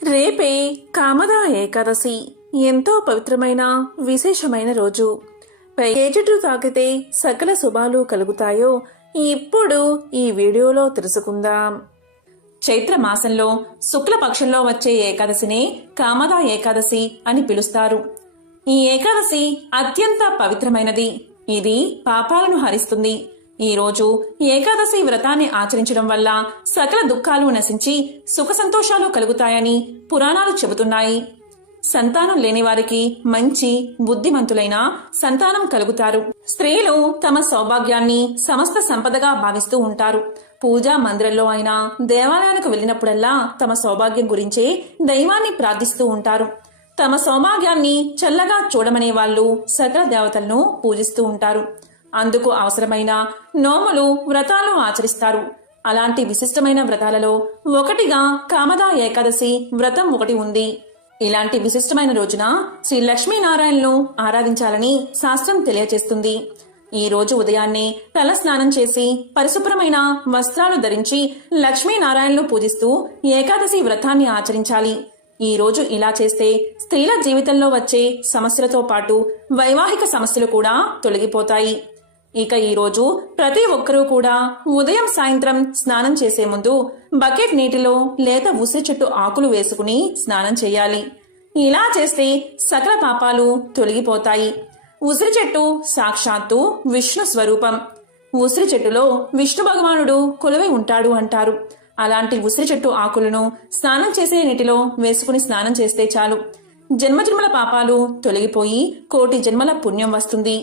రేపే కామదా ఏకాదశి. ఎంతో పవిత్రమైన విశేషమైన రోజు. ఏ చెట్టు తాకితే సకల శుభాలు కలుగుతాయో ఇప్పుడు ఈ వీడియోలో తెలుసుకుందాం. చైత్ర మాసంలో శుక్లపక్షంలో వచ్చే ఏకాదశినే కామదా ఏకాదశి అని పిలుస్తారు. ఈ ఏకాదశి అత్యంత పవిత్రమైనది. ఇది పాపాలను హరిస్తుంది. ఈ రోజు ఏకాదశి వ్రతాన్ని ఆచరించడం వల్ల సకల దుఃఖాలు నశించి సుఖ సంతోషాలు కలుగుతాయని పురాణాలు చెబుతున్నాయి. సంతానం లేని వారికి మంచి బుద్ధిమంతులైన సంతానం కలుగుతారు. స్త్రీలు తమ సౌభాగ్యాన్ని సమస్త సంపదగా భావిస్తూ ఉంటారు. పూజా మందిరంలో అయినా దేవాలయాలకు వెళ్ళినప్పుడల్లా తమ సౌభాగ్యం గురించే దైవాన్ని ప్రార్థిస్తూ ఉంటారు. తమ సౌభాగ్యాన్ని చల్లగా చూడమనే వాళ్ళు సకల దేవతలను పూజిస్తూ ఉంటారు. అందుకు అవసరమైన నోములు వ్రతాలు ఆచరిస్తారు. అలాంటి విశిష్టమైన వ్రతాలలో ఒకటిగా కామదా ఏకాదశి వ్రతం ఒకటి ఉంది. ఇలాంటి విశిష్టమైన రోజున శ్రీ లక్ష్మీనారాయణను ఆరాధించాలని శాస్త్రం తెలియజేస్తుంది. ఈ రోజు ఉదయాన్నే తల స్నానం చేసి పరిశుభ్రమైన వస్త్రాలు ధరించి లక్ష్మీనారాయణను పూజిస్తూ ఏకాదశి వ్రతాన్ని ఆచరించాలి. ఈ రోజు ఇలా చేస్తే స్త్రీల జీవితంలో వచ్చే సమస్యలతో పాటు వైవాహిక సమస్యలు కూడా తొలగిపోతాయి. ఇక ఈ రోజు ప్రతి ఒక్కరూ కూడా ఉదయం సాయంత్రం స్నానం చేసే ముందు బకెట్ నీటిలో లేత ఉసిరి చెట్టు ఆకులు వేసుకుని స్నానం చేయాలి. ఇలా చేస్తే సకల పాపాలు తొలగిపోతాయి. ఉసిరి చెట్టు సాక్షాత్తు విష్ణు స్వరూపం. ఉసిరి చెట్టులో విష్ణు భగవానుడు కొలువై ఉంటాడు అంటారు. అలాంటి ఉసిరి చెట్టు ఆకులను స్నానం చేసే నీటిలో వేసుకుని స్నానం చేస్తే చాలు, జన్మజన్మల పాపాలు తొలగిపోయి కోటి జన్మల పుణ్యం వస్తుంది.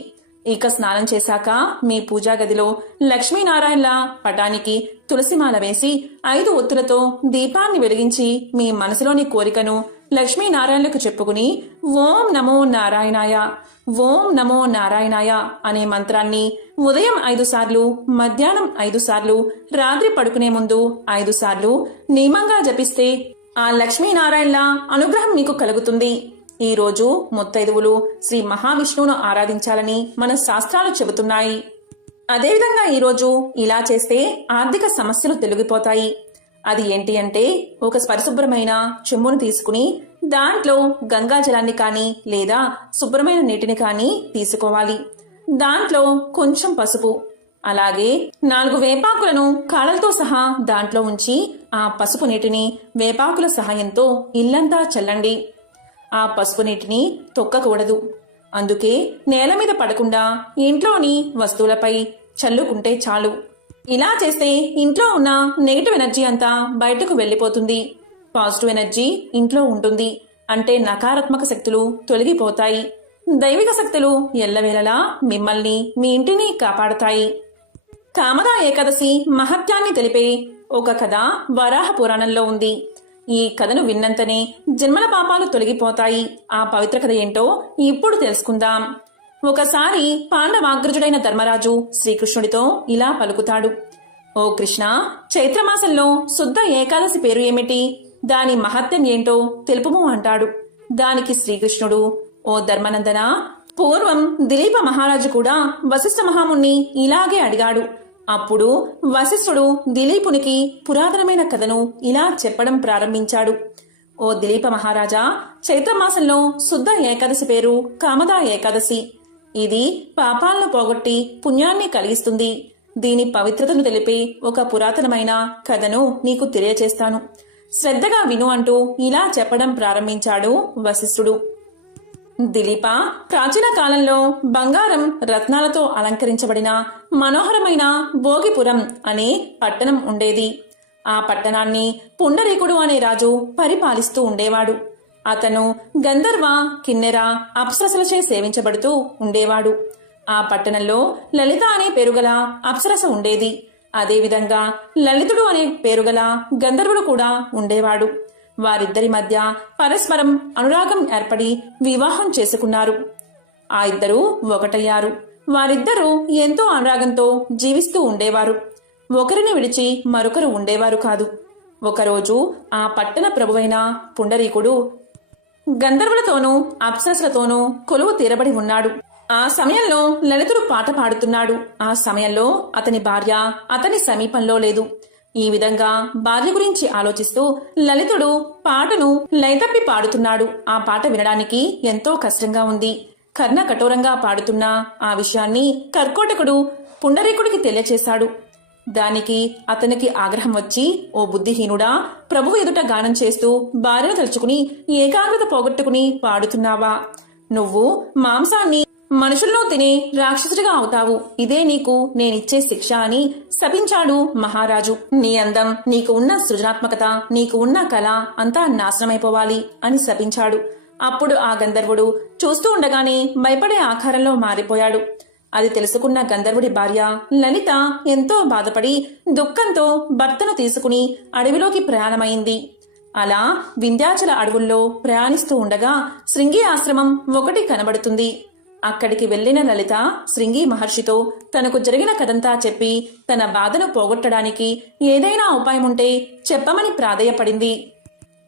ఇక స్నానం చేశాక మీ పూజా గదిలో లక్ష్మీనారాయణల పటానికి తులసిమాల వేసి 5 ఒత్తులతో దీపాన్ని వెలిగించి మీ మనసులోని కోరికను లక్ష్మీనారాయణలకు చెప్పుకుని ఓం నమో నారాయణాయ, ఓం నమో నారాయణాయ అనే మంత్రాన్ని ఉదయం 5 సార్లు, మధ్యాహ్నం 5 సార్లు, రాత్రి పడుకునే ముందు 5 సార్లు నియమంగా జపిస్తే ఆ లక్ష్మీనారాయణల అనుగ్రహం మీకు కలుగుతుంది. ఈ రోజు ముత్తైదువులు శ్రీ మహావిష్ణువును ఆరాధించాలని మన శాస్త్రాలు చెబుతున్నాయి. అదేవిధంగా ఈ రోజు ఇలా చేస్తే ఆర్థిక సమస్యలు తొలగిపోతాయి. అది ఏంటి అంటే ఒక పరిశుభ్రమైన చెంబును తీసుకుని దాంట్లో గంగా జలాన్ని కానీ లేదా శుభ్రమైన నీటిని కానీ తీసుకోవాలి. దాంట్లో కొంచెం పసుపు, అలాగే 4 వేపాకులను కాళ్ళతో సహా దాంట్లో ఉంచి ఆ పసుపు నీటిని వేపాకుల సహాయంతో ఇల్లంతా చల్లండి. ఆ పసుపు నీటిని తొక్కకూడదు. అందుకే నేల మీద పడకుండా ఇంట్లోని వస్తువులపై చల్లుకుంటే చాలు. ఇలా చేస్తే ఇంట్లో ఉన్న నెగిటివ్ ఎనర్జీ అంతా బయటకు వెళ్లిపోతుంది. పాజిటివ్ ఎనర్జీ ఇంట్లో ఉంటుంది. అంటే నకారాత్మక శక్తులు తొలగిపోతాయి. దైవిక శక్తులు ఎల్లవేళలా మిమ్మల్ని మీ ఇంటిని కాపాడుతాయి. కామదా ఏకాదశి మహత్యాన్ని తెలిపే ఒక కథ వరాహ పురాణంలో ఉంది. ఈ కథను విన్నంతనే జన్మల పాపాలు తొలగిపోతాయి. ఆ పవిత్ర కథ ఏంటో ఇప్పుడు తెలుసుకుందాం. ఒకసారి పాండవాగ్రజుడైన ధర్మరాజు శ్రీకృష్ణుడితో ఇలా పలుకుతాడు. ఓ కృష్ణ, చైత్రమాసంలో శుద్ధ ఏకాదశి పేరు ఏమిటి? దాని మహత్యం ఏంటో తెలుపుము అంటాడు. దానికి శ్రీకృష్ణుడు, ఓ ధర్మనందన, పూర్వం దిలీప మహారాజు కూడా వశిష్ఠ మహాముని ఇలాగే అడిగాడు. అప్పుడు వశిష్ఠుడు దిలీపునికి పురాతనమైన కథను ఇలా చెప్పడం ప్రారంభించాడు. ఓ దిలీప మహారాజా, చైత్రమాసంలో శుద్ధ ఏకాదశి పేరు కామదా ఏకాదశి. ఇది పాపాలను పోగొట్టి పుణ్యాన్ని కలిగిస్తుంది. దీని పవిత్రతను తెలిపే ఒక పురాతనమైన కథను నీకు తెలియచేస్తాను. శ్రద్ధగా విను అంటూ ఇలా చెప్పడం ప్రారంభించాడు వశిష్ఠుడు. దిలీప, ప్రాచీన కాలంలో బంగారం రత్నాలతో అలంకరించబడిన మనోహరమైన భోగిపురం అనే పట్టణం ఉండేది. ఆ పట్టణాన్ని పుండరీకుడు అనే రాజు పరిపాలిస్తూ ఉండేవాడు. అతను గంధర్వ, కిన్నెర, అప్సరసలచే సేవించబడుతూ ఉండేవాడు. ఆ పట్టణంలో లలిత అనే పేరుగల అప్సరస ఉండేది. అదేవిధంగా లలితుడు అనే పేరుగల గంధర్వుడు కూడా ఉండేవాడు. వారిద్దరి మధ్య పరస్పరం అనురాగం ఏర్పడి వివాహం చేసుకున్నారు. ఆ ఇద్దరూ ఒకటయ్యారు. వారిద్దరూ ఎంతో అనురాగంతో జీవిస్తూ ఉండేవారు. ఒకరిని విడిచి మరొకరు ఉండేవారు కాదు. ఒకరోజు ఆ పట్టణ ప్రభువైన పుండరీకుడు గంధర్వులతోనూ అప్సరసలతోనూ కొలువు తీరబడి ఉన్నాడు. ఆ సమయంలో లలితుడు పాట పాడుతున్నాడు. ఆ సమయంలో అతని భార్య అతని సమీపంలో లేదు. ఈ విధంగా భార్య గురించి ఆలోచిస్తూ లలితుడు పాటను లయతప్పి పాడుతున్నాడు. ఆ పాట వినడానికి ఎంతో కష్టంగా ఉంది. కర్ణ కఠోరంగా పాడుతున్న ఆ విషయాన్ని కర్కోటకుడు పుండరీకుడికి తెలియచేశాడు. దానికి అతనికి ఆగ్రహం వచ్చి, ఓ బుద్ధిహీనుడా, ప్రభువు ఎదుట గానం చేస్తూ భార్యను తలుచుకుని ఏకాగ్రత పోగొట్టుకుని పాడుతున్నావా? నువ్వు మాంసాన్ని మనుషుల్లో తినే రాక్షసుడిగా అవుతావు. ఇదే నీకు నేనిచ్చే శిక్ష అని శపించాడు మహారాజు. నీ అందం, నీకు ఉన్న సృజనాత్మకత, నీకు ఉన్న కళ అంతా నాశనమైపోవాలి అని శపించాడు. అప్పుడు ఆ గంధర్వుడు చూస్తూ ఉండగానే భయపడే ఆకారంలో మారిపోయాడు. అది తెలుసుకున్న గంధర్వుడి భార్య లలిత ఎంతో బాధపడి దుఃఖంతో భర్తను తీసుకుని అడవిలోకి ప్రయాణమైంది. అలా వింధ్యాచల అడవుల్లో ప్రయాణిస్తూ ఉండగా శృంగి ఆశ్రమం ఒకటి కనబడుతుంది. అక్కడికి వెళ్లిన లలిత శృంగి మహర్షితో తనకు జరిగిన కథంతా చెప్పి తన బాధను పోగొట్టడానికి ఏదైనా ఉపాయం ఉంటే చెప్పమని ప్రాధేయపడింది.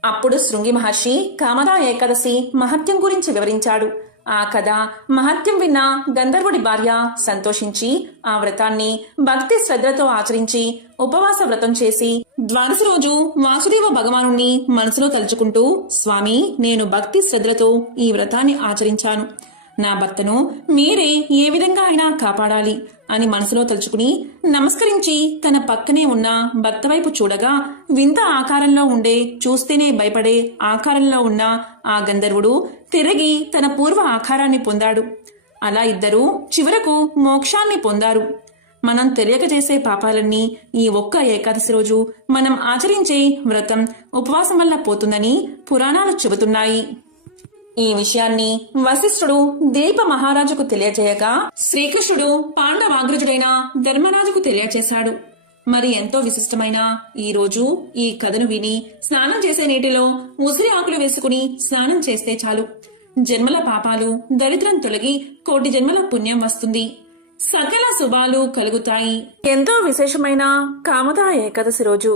అప్పుడు శృంగి మహర్షి కామదా ఏకాదశి మహత్యం గురించి వివరించాడు. ఆ కథ మహత్యం విన్న గంధర్వుడి భార్య సంతోషించి ఆ వ్రతాన్ని భక్తి శ్రద్ధలతో ఆచరించి ఉపవాస వ్రతం చేసి ద్వాదశి రోజు వాసుదేవ భగవానుణ్ణి మనసులో తలుచుకుంటూ, స్వామి, నేను భక్తి శ్రద్ధలతో ఈ వ్రతాన్ని ఆచరించాను. నా భర్తను మీరే ఏ విధంగా అయినా కాపాడాలి అని మనసులో తలుచుకుని నమస్కరించి తన పక్కనే ఉన్న భర్త వైపు చూడగా వింత ఆకారంలో ఉండే, చూస్తేనే భయపడే ఆకారంలో ఉన్న ఆ గంధర్వుడు తిరిగి తన పూర్వ ఆకారాన్ని పొందాడు. అలా ఇద్దరూ చివరకు మోక్షాన్ని పొందారు. మనం తెలియక చేసే పాపాలన్నీ ఈ ఒక్క ఏకాదశి రోజు మనం ఆచరించే వ్రతం ఉపవాసం వల్ల పోతుందని పురాణాలు చెబుతున్నాయి. ఈ విషయాన్ని వశిష్ఠుడు దీప మహారాజుకు తెలియజేయగా శ్రీకృష్ణుడు పాండవాగ్రజుడైన ధర్మరాజుకు తెలియచేశాడు. మరి ఎంతో విశిష్టమైన ఈ రోజు ఈ కథను విని స్నానం చేసే నీటిలో ఉసిరి ఆకులు వేసుకుని స్నానం చేస్తే చాలు, జన్మల పాపాలు దరిద్రం తొలగి కోటి జన్మల పుణ్యం వస్తుంది, సకల శుభాలు కలుగుతాయి. ఎంతో విశేషమైన కామదా ఏకాదశి రోజు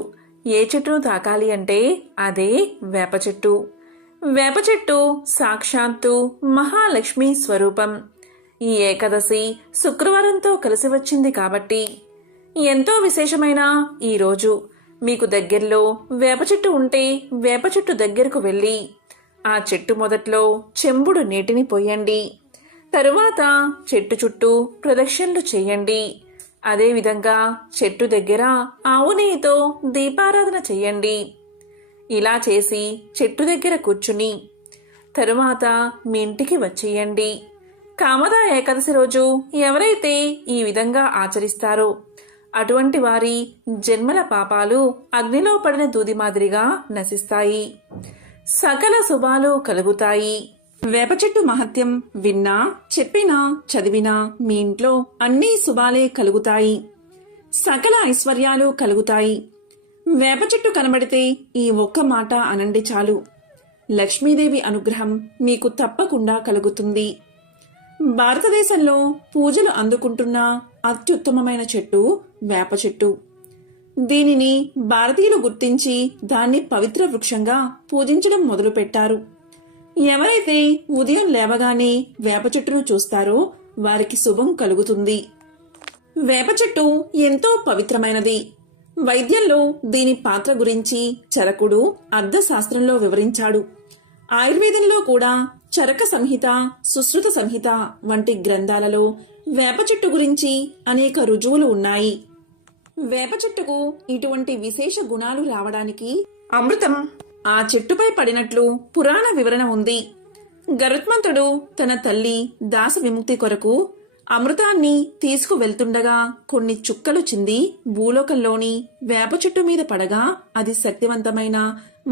ఏ చెట్టును తాకాలి అంటే అదే వేప చెట్టు. వేప చెట్టు సాక్షాత్తు మహాలక్ష్మి స్వరూపం. ఈ ఏకాదశి శుక్రవారంతో కలిసి వచ్చింది కాబట్టి ఎంతో విశేషమైన ఈ రోజు మీకు దగ్గరలో వేప చెట్టు ఉంటే వేప చెట్టు దగ్గరకు వెళ్ళి ఆ చెట్టు మొదట్లో చెంబుడు నీటిని పోయండి. తరువాత చెట్టు చుట్టూ ప్రదక్షిణలు చేయండి. అదేవిధంగా చెట్టు దగ్గర ఆవు నెయ్యితో దీపారాధన చెయ్యండి. ఇలా చేసి చెట్టు దగ్గర కూర్చుని తరువాత మీ ఇంటికి వచ్చేయండి. కామదా ఏకాదశి రోజు ఎవరైతే ఈ విధంగా ఆచరిస్తారో అటువంటి వారి జన్మల పాపాలు అగ్నిలో పడిన దూది మాదిరిగా నశిస్తాయి, సకల శుభాలు కలుగుతాయి. వేప చెట్టు మహత్యం విన్నా, చెప్పినా, చదివినా మీ ఇంట్లో అన్ని శుభాలే కలుగుతాయి, సకల ఐశ్వర్యాలు కలుగుతాయి. వేప చెట్టు కనబడితే ఈ ఒక్క మాట అనండి చాలు, లక్ష్మీదేవి అనుగ్రహం మీకు తప్పకుండా కలుగుతుంది. భారతదేశంలో పూజలు అందుకుంటున్న అత్యుత్తమమైన చెట్టు వేప చెట్టు. దీనిని భారతీయులు గుర్తించి దాన్ని పవిత్ర వృక్షంగా పూజించడం మొదలుపెట్టారు. ఎవరైతే ఉదయం లేవగానే వేప చెట్టును చూస్తారో వారికి శుభం కలుగుతుంది. వేప చెట్టు ఎంతో పవిత్రమైనది. వైద్యంలో దీని పాత్ర గురించి చరకుడు అర్థశాస్త్రంలో వివరించాడు. ఆయుర్వేదంలో కూడా చరక సంహిత, సుశ్రుత సంహిత వంటి గ్రంథాలలో వేప చెట్టు గురించి అనేక రుజువులు ఉన్నాయి. వేప చెట్టుకు ఇటువంటి విశేష గుణాలు రావడానికి అమృతం ఆ చెట్టుపై పడినట్లు పురాణ వివరణ ఉంది. గరుత్మంతుడు తన తల్లి దాస విముక్తి కొరకు అమృతాన్ని తీసుకువెళ్తుండగా కొన్ని చుక్కలు చింది భూలోకంలోని వేప చెట్టు మీద పడగా అది శక్తివంతమైన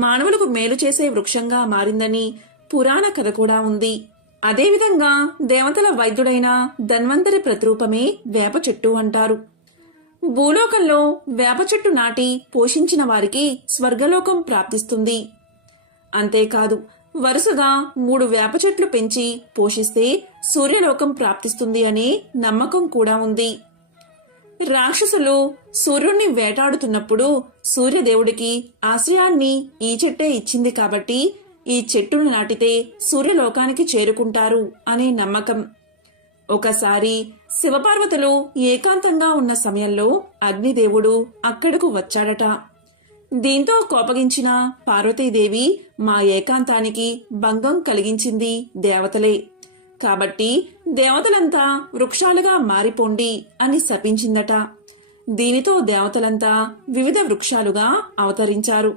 మానవులకు మేలు చేసే వృక్షంగా మారిందని పురాణ కథ కూడా ఉంది. అదేవిధంగా దేవతల వైద్యుడైన ధన్వంతరి ప్రతిరూపమే వేప చెట్టు అంటారు. భూలోకంలో వేప చెట్టు నాటి పోషించిన వారికి స్వర్గలోకం ప్రాప్తిస్తుంది. అంతేకాదు, వరుసగా 3 వేప చెట్లు పెంచి పోషిస్తే సూర్యలోకం ప్రాప్తిస్తుంది అనే నమ్మకం కూడా ఉంది. రాక్షసులు సూర్యుణ్ణి వేటాడుతున్నప్పుడు సూర్యదేవుడికి ఆశ్రయాన్ని ఈ చెట్టే ఇచ్చింది కాబట్టి ఈ చెట్టును నాటితే సూర్యలోకానికి చేరుకుంటారు అనే నమ్మకం. ఒకసారి శివపార్వతులు ఏకాంతంగా ఉన్న సమయంలో అగ్నిదేవుడు అక్కడకు వచ్చాడట. దీంతో కోపగించిన పార్వతీదేవి మా ఏకాంతానికి భంగం కలిగించింది దేవతలే, కాబట్టి దేవతలంతా వృక్షాలుగా మారిపోండి అని శపించిందట. దీనితో దేవతలంతా వివిధ వృక్షాలుగా అవతరించారు.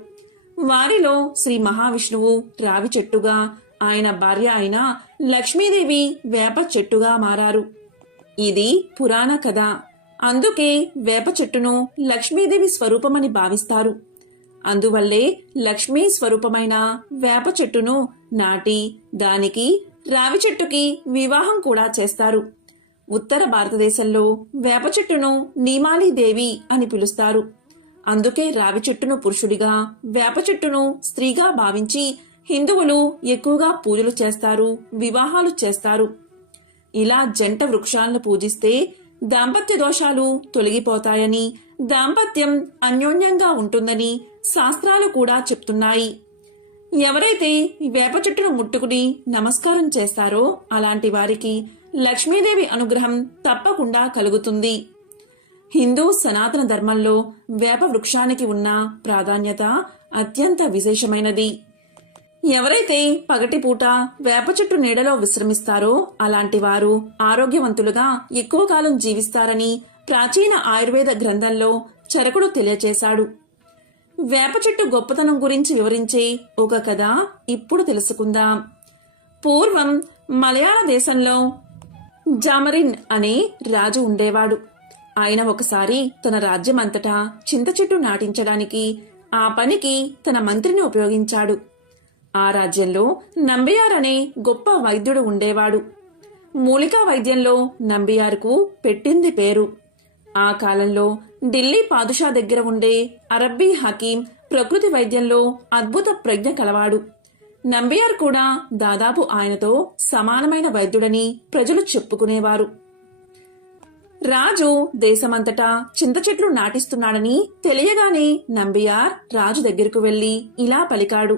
వారిలో శ్రీ మహావిష్ణువు రావి చెట్టుగా, ఆయన భార్య అయిన లక్ష్మీదేవి వేప చెట్టుగా మారారు. ఇది పురాణ కథ. అందుకే వేప చెట్టును లక్ష్మీదేవి స్వరూపమని భావిస్తారు. అందువల్లే లక్ష్మీ స్వరూపమైన వేప చెట్టును నాటి దానికి రావి చెట్టుకి వివాహం కూడా చేస్తారు. ఉత్తర భారతదేశంలో వేప చెట్టును నీమాలీదేవి అని పిలుస్తారు. అందుకే రావి చెట్టును పురుషుడిగా, వేప చెట్టును స్త్రీగా భావించి హిందువులు ఎక్కువగా పూజలు చేస్తారు, వివాహాలు చేస్తారు. ఇలా జంట వృక్షాలను పూజిస్తే దాంపత్య దోషాలు తొలగిపోతాయని, దాంపత్యం అన్యోన్యంగా ఉంటుందని శాస్త్రాలు కూడా చెప్తున్నాయి. ఎవరైతే వేప చెట్టును ముట్టుకుని నమస్కారం చేస్తారో అలాంటి వారికి లక్ష్మీదేవి అనుగ్రహం తప్పకుండా కలుగుతుంది. హిందూ సనాతన ధర్మంలో వేప వృక్షానికి ఉన్న ప్రాధాన్యత అత్యంత విశేషమైనది. ఎవరైతే పగటిపూట వేప చెట్టు నీడలో విశ్రమిస్తారో అలాంటి వారు ఆరోగ్యవంతులుగా ఎక్కువ కాలం జీవిస్తారని ప్రాచీన ఆయుర్వేద గ్రంథంలో చరకుడు తెలియచేశాడు. వేప చెట్టు గొప్పతనం గురించి వివరించే ఒక కథ ఇప్పుడు తెలుసుకుందాం. పూర్వం మలయాళ దేశంలో జామరిన్ అనే రాజు ఉండేవాడు. ఆయన ఒకసారి తన రాజ్యమంతటా చింత చెట్టు నాటించడానికి ఆ పనికి తన మంత్రిని ఉపయోగించాడు. ఆ రాజ్యంలో నంబియార్ అనే గొప్ప వైద్యుడు ఉండేవాడు. మూలికా వైద్యంలో నంబియార్కు పెట్టింది పేరు. ఆ కాలంలో ఢిల్లీ పాదుషా దగ్గర ఉండే అరబ్బీ హకీం ప్రకృతి వైద్యంలో అద్భుత ప్రజ్ఞ కలవాడు. నంబియార్ కూడా దాదాపు ఆయనతో సమానమైన వైద్యుడని ప్రజలు చెప్పుకునేవారు. రాజు దేశమంతటా చింత చెట్లు నాటిస్తున్నాడని తెలియగానే నంబియార్ రాజు దగ్గరకు వెళ్లి ఇలా పలికాడు: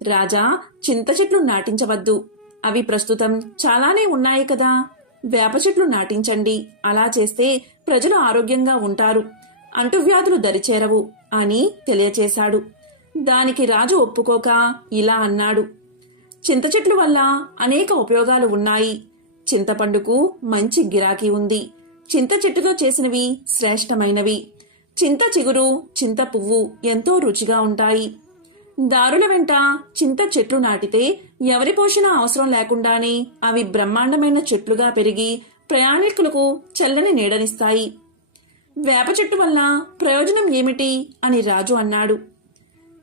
రాజా, చింత చెట్లు నాటించవద్దు. అవి ప్రస్తుతం చాలానే ఉన్నాయి కదా. వేప చెట్లు నాటించండి. అలా చేస్తే ప్రజలు ఆరోగ్యంగా ఉంటారు, అంటువ్యాధులు దరిచేరవు అని తెలియచేశాడు. దానికి రాజు ఒప్పుకోక ఇలా అన్నాడు: చింత చెట్ల వల్ల అనేక ఉపయోగాలు ఉన్నాయి. చింతపండుకు మంచి గిరాకీ ఉంది. చింత చెట్టుతో చేసినవి శ్రేష్టమైనవి. చింత చిగురు, చింత పువ్వు ఎంతో రుచిగా ఉంటాయి. దారుల వెంట చింత చెట్లు నాటితే ఎవరి పోషణ అవసరం లేకుండానే అవి బ్రహ్మాండమైన చెట్లుగా పెరిగి ప్రయాణికులకు చల్లని నీడనిస్తాయి. వేప చెట్టు వల్ల ప్రయోజనం ఏమిటి అని రాజు అన్నాడు.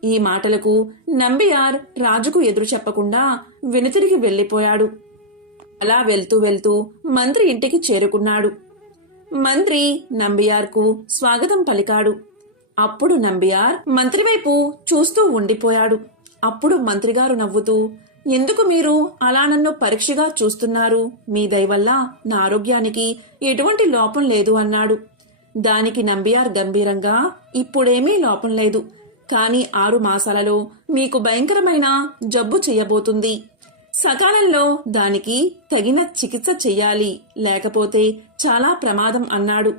ఈ మాటలకు నంబియార్ రాజుకు ఎదురు చెప్పకుండా వెనుతిరిగి వెళ్లిపోయాడు. అలా వెళ్తూ వెళ్తూ మంత్రి ఇంటికి చేరుకున్నాడు. మంత్రి నంబియార్కు స్వాగతం పలికాడు. అప్పుడు నంబియార్ మంత్రి వైపు చూస్తూ ఉండిపోయాడు. అప్పుడు మంత్రిగారు నవ్వుతూ, ఎందుకు మీరు అలా నన్ను పరీక్షగా చూస్తున్నారు? మీ దయవల్ల నా ఆరోగ్యానికి ఎటువంటి లోపం లేదు అన్నాడు. దానికి నంబియార్ గంభీరంగా, ఇప్పుడేమీ లోపం లేదు, కానీ 6 మాసాలలో మీకు భయంకరమైన జబ్బు చెయ్యబోతుంది. సకాలంలో దానికి తగిన చికిత్స చెయ్యాలి, లేకపోతే చాలా ప్రమాదం అన్నాడు.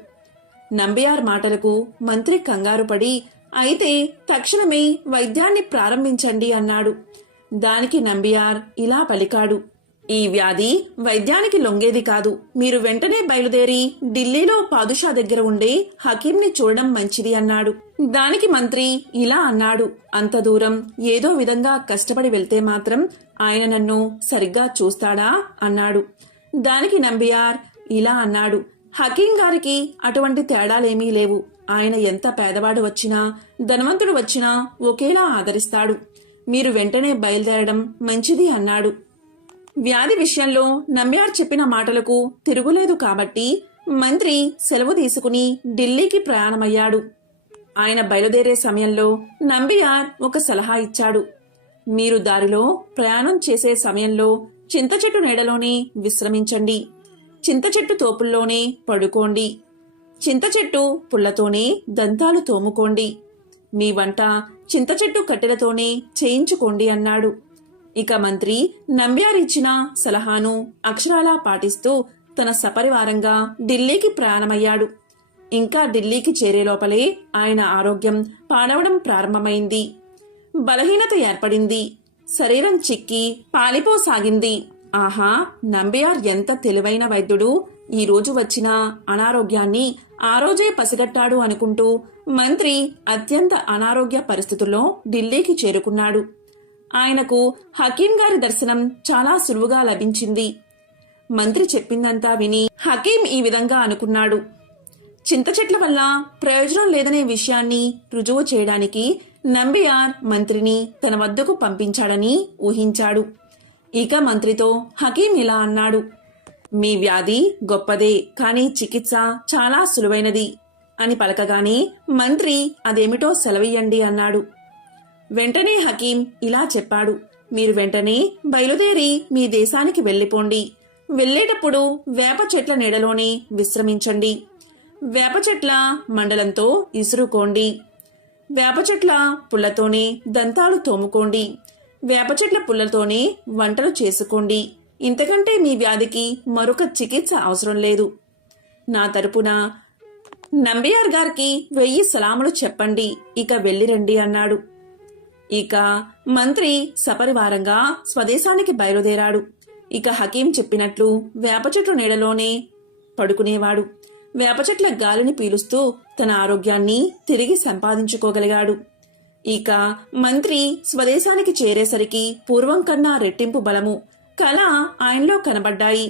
నంబియార్ మాటలకు మంత్రి కంగారు పడి, అయితే తక్షణమే వైద్యాన్ని ప్రారంభించండి అన్నాడు. దానికి నంబియార్ ఇలా పలికాడు: ఈ వ్యాధి వైద్యానికి లొంగేది కాదు. మీరు వెంటనే బయలుదేరి ఢిల్లీలో పాదుషా దగ్గర ఉండే హకీంని చూడడం మంచిది అన్నాడు. దానికి మంత్రి ఇలా అన్నాడు: అంత దూరం ఏదో విధంగా కష్టపడి వెళ్తే మాత్రం ఆయన నన్ను సరిగ్గా చూస్తాడా అన్నాడు. దానికి నంబియార్ ఇలా అన్నాడు: హకీం గారికి అటువంటి తేడాలేమీ లేవు. ఆయన ఎంత పేదవాడు వచ్చినా ధనవంతుడు వచ్చినా ఒకేలా ఆదరిస్తాడు. మీరు వెంటనే బయలుదేరడం మంచిది అన్నాడు. వ్యాధి విషయంలో నంబియార్ చెప్పిన మాటలకు తిరుగులేదు కాబట్టి మంత్రి సెలవు తీసుకుని ఢిల్లీకి ప్రయాణమయ్యాడు. ఆయన బయలుదేరే సమయంలో నంబియార్ ఒక సలహా ఇచ్చాడు: మీరు దారిలో ప్రయాణం చేసే సమయంలో చింత చెట్టు నీడలోనే విశ్రమించండి. చింత చెట్టు తోపుల్లోనే పడుకోండి. చింత చెట్టు పుల్లతోనే దంతాలు తోముకోండి. మీ వంట చింత చెట్టు కట్టెలతోనే చేయించుకోండి అన్నాడు. ఇక మంత్రి నంబియార్ ఇచ్చిన సలహాను అక్షరాలా పాటిస్తూ తన సపరివారంగా ఢిల్లీకి ప్రయాణమయ్యాడు. ఇంకా ఢిల్లీకి చేరే లోపలే ఆయన ఆరోగ్యం పాడవడం ప్రారంభమైంది. బలహీనత ఏర్పడింది. శరీరం చిక్కి పాలిపోసాగింది. ఆహా, నంబియార్ ఎంత తెలివైన వైద్యుడు! ఈ రోజు వచ్చిన అనారోగ్యాన్ని ఆ రోజే పసిగట్టాడు అనుకుంటూ మంత్రి అత్యంత అనారోగ్య పరిస్థితుల్లో ఢిల్లీకి చేరుకున్నాడు. ఆయనకు హకీం గారి దర్శనం చాలా సులువుగా లభించింది. మంత్రి చెప్పిందంతా విని హకీం ఈ విధంగా అనుకున్నాడు. చింత చెట్ల వల్ల ప్రయోజనం లేదనే విషయాన్ని రుజువు చేయడానికి నంబియార్ మంత్రిని తన వద్దకు పంపించాడని ఊహించాడు. ఇక మంత్రితో హకీం ఇలా అన్నాడు. మీ వ్యాధి గొప్పదే, కానీ చికిత్స చాలా సులువైనది అని పలకగానే మంత్రి అదేమిటో సెలవియ్యండి అన్నాడు. వెంటనే హకీం ఇలా చెప్పాడు. మీరు వెంటనే బయలుదేరి మీ దేశానికి వెళ్ళిపోండి. వెళ్లేటప్పుడు వేప చెట్ల నీడలోనే విశ్రమించండి. వేప చెట్ల మండలంతో ఇసురుకోండి. వేప చెట్ల పుల్లతోనే దంతాలు తోముకోండి. వేప చెట్ల పుల్లతోనే వంటలు చేసుకోండి. ఇంతకంటే మీ వ్యాధికి మరొక చికిత్స అవసరం లేదు. నా తరపున నంబియార్ గారికి 1000 సలాములు చెప్పండి. ఇక వెళ్ళిరండి అన్నాడు. ఇక మంత్రి సపరివారంగా స్వదేశానికి బయలుదేరాడు. ఇక హకీం చెప్పినట్లు వేప చెట్టు నీడలోనే పడుకునేవాడు. వేప చెట్ల గాలిని పీలుస్తూ తన ఆరోగ్యాన్ని తిరిగి సంపాదించుకోగలిగాడు. ఇక మంత్రి స్వదేశానికి చేరేసరికి పూర్వం కన్నా రెట్టింపు బలము, కళ ఆయనలో కనబడ్డాయి.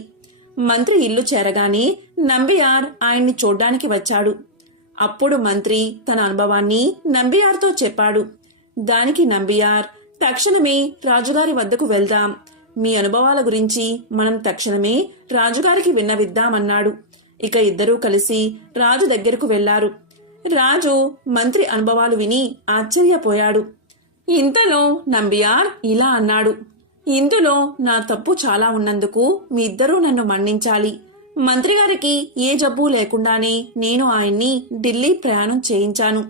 మంత్రి ఇల్లు చేరగానే నంబియార్ ఆయన్ని చూడ్డానికి వచ్చాడు. అప్పుడు మంత్రి తన అనుభవాన్ని నంబియార్తో చెప్పాడు. దానికి నంబియార్, తక్షణమే రాజుగారి వద్దకు వెళ్దాం. మీ అనుభవాల గురించి మనం తక్షణమే రాజుగారికి విన్నవిద్దామన్నాడు. ఇక ఇద్దరూ కలిసి రాజు దగ్గరకు వెళ్లారు. రాజు మంత్రి అనుభవాలు విని ఆశ్చర్యపోయాడు. ఇంతలో నంబియార్ ఇలా అన్నాడు. ఇందులో నా తప్పు చాలా ఉన్నందుకు మీ ఇద్దరూ నన్ను మన్నించాలి. మంత్రిగారికి ఏ జబ్బు లేకుండానే నేను ఆయన్ని ఢిల్లీ ప్రయాణం చేయించాను.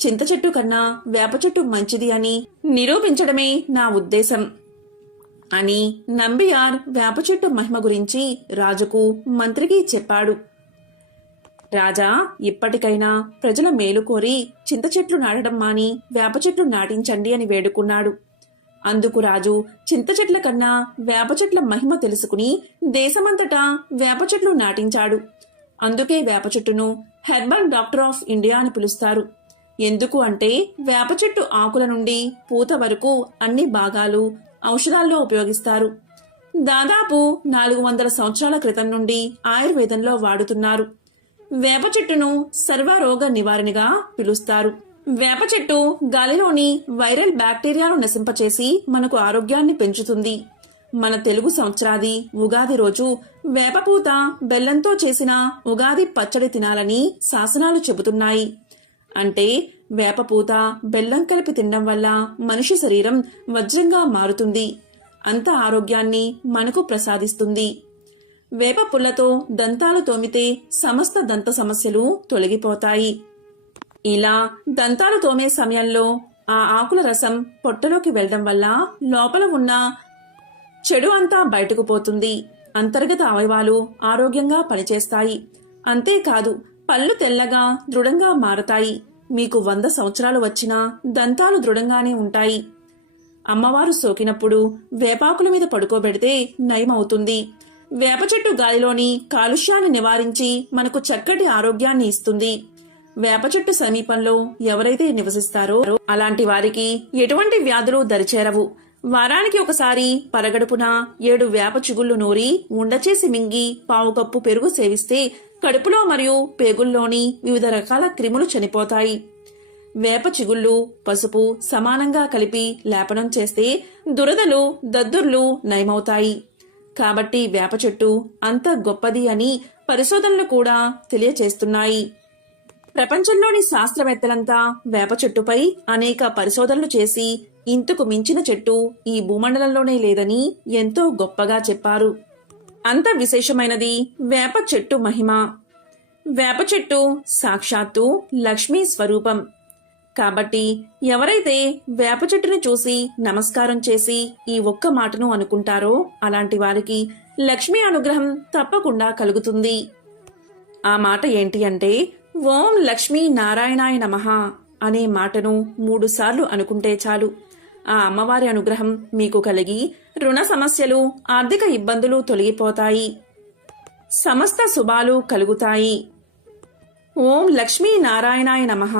చింత చెట్టు కన్నా వేప చెట్టు మంచిది అని నిరూపించడమే నా ఉద్దేశం అని నంబియార్ వేప చెట్టు మహిమ గురించి రాజుకు మంత్రికి చెప్పాడు. రాజా, ఇప్పటికైనా ప్రజల మేలు కోరి చింత చెట్లు నాటడం మాని వేప చెట్లు నాటించండి అని వేడుకున్నాడు. అందుకు రాజు చింత చెట్ల కన్నా వేప చెట్ల మహిమ తెలుసుకుని దేశమంతటా వేప చెట్లు నాటించాడు. అందుకే వేప చెట్టును హెర్బల్ డాక్టర్ ఆఫ్ ఇండియా అని పిలుస్తారు. ఎందుకు అంటే వేప చెట్టు ఆకుల నుండి పూత వరకు అన్ని భాగాలు ఔషధాల్లో ఉపయోగిస్తారు. దాదాపు 400 సంవత్సరాల క్రితం నుండి ఆయుర్వేదంలో వాడుతున్నారు. వేప చెట్టును సర్వరోగ నివారణగా పిలుస్తారు. వేప చెట్టు గాలిలోని వైరల్ బ్యాక్టీరియాను నశింపచేసి మనకు ఆరోగ్యాన్ని పెంచుతుంది. మన తెలుగు సంవత్సరాది ఉగాది రోజు వేపపూత బెల్లంతో చేసిన ఉగాది పచ్చడి తినాలని శాసనాలు చెబుతున్నాయి. అంటే వేపపూత బెల్లం కలిపి తినడం వల్ల మనిషి శరీరం వజ్రంగా మారుతుంది. అంత ఆరోగ్యాన్ని మనకు ప్రసాదిస్తుంది. వేప పుల్లతో దంతాలు తోమితే సమస్త దంత సమస్యలు తొలగిపోతాయి. ఇలా దంతాలు తోమే సమయంలో ఆ ఆకుల రసం పొట్టలోకి వెళ్లడం వల్ల లోపల ఉన్న చెడు అంతా బయటకు పోతుంది. అంతర్గత అవయవాలు ఆరోగ్యంగా పనిచేస్తాయి. అంతేకాదు పళ్ళు తెల్లగా దృఢంగా మారతాయి. మీకు 100 సంవత్సరాలు వచ్చినా దంతాలు దృఢంగానే ఉంటాయి. అమ్మవారు సోకినప్పుడు వేపాకుల మీద పడుకోబెడితే నయమవుతుంది. వేప చెట్టు గాలిలోని కాలుష్యాన్ని నివారించి మనకు చక్కటి ఆరోగ్యాన్ని ఇస్తుంది. వేప చెట్టు సమీపంలో ఎవరైతే నివసిస్తారో అలాంటి వారికి ఎటువంటి వ్యాధులు దరిచేరవు. వారానికి ఒకసారి పరగడుపున 7 వేప చిగుళ్లు నూరి ఉండచేసి మింగి 1/4 కప్పు పెరుగు సేవిస్తే కడుపులో మరియు పేగుల్లోని వివిధ రకాల క్రిములు చనిపోతాయి. వేప చిగుళ్ళు పసుపు సమానంగా కలిపి లేపనం చేస్తే దురదలు దద్దుర్లు నయమవుతాయి. కాబట్టి వేప చెట్టు అంత గొప్పది అని పరిశోధనలు కూడా తెలియచేస్తున్నాయి. ప్రపంచంలోని శాస్త్రవేత్తలంతా వేప చెట్టుపై అనేక పరిశోధనలు చేసి ఇంతకు మించిన చెట్టు ఈ భూమండలంలోనే లేదని ఎంతో గొప్పగా చెప్పారు. అంత విశేషమైనది వేప చెట్టు మహిమ. వేప చెట్టు సాక్షాత్తు లక్ష్మీ స్వరూపం. కాబట్టి ఎవరైతే వేప చెట్టుని చూసి నమస్కారం చేసి ఈ ఒక్క మాటను అనుకుంటారో అలాంటి వారికి లక్ష్మీ అనుగ్రహం తప్పకుండా కలుగుతుంది. ఆ మాట ఏంటి అంటే, ఓం లక్ష్మీ నారాయణాయ నమః అనే మాటను 3 సార్లు అనుకుంటే చాలు. ఆ అమ్మవారి అనుగ్రహం మీకు కలిగి రుణ సమస్యలు, ఆర్థిక ఇబ్బందులు తొలగిపోతాయి. సమస్త శుభాలు కలుగుతాయి. ఓం లక్ష్మీ నారాయణాయ నమః.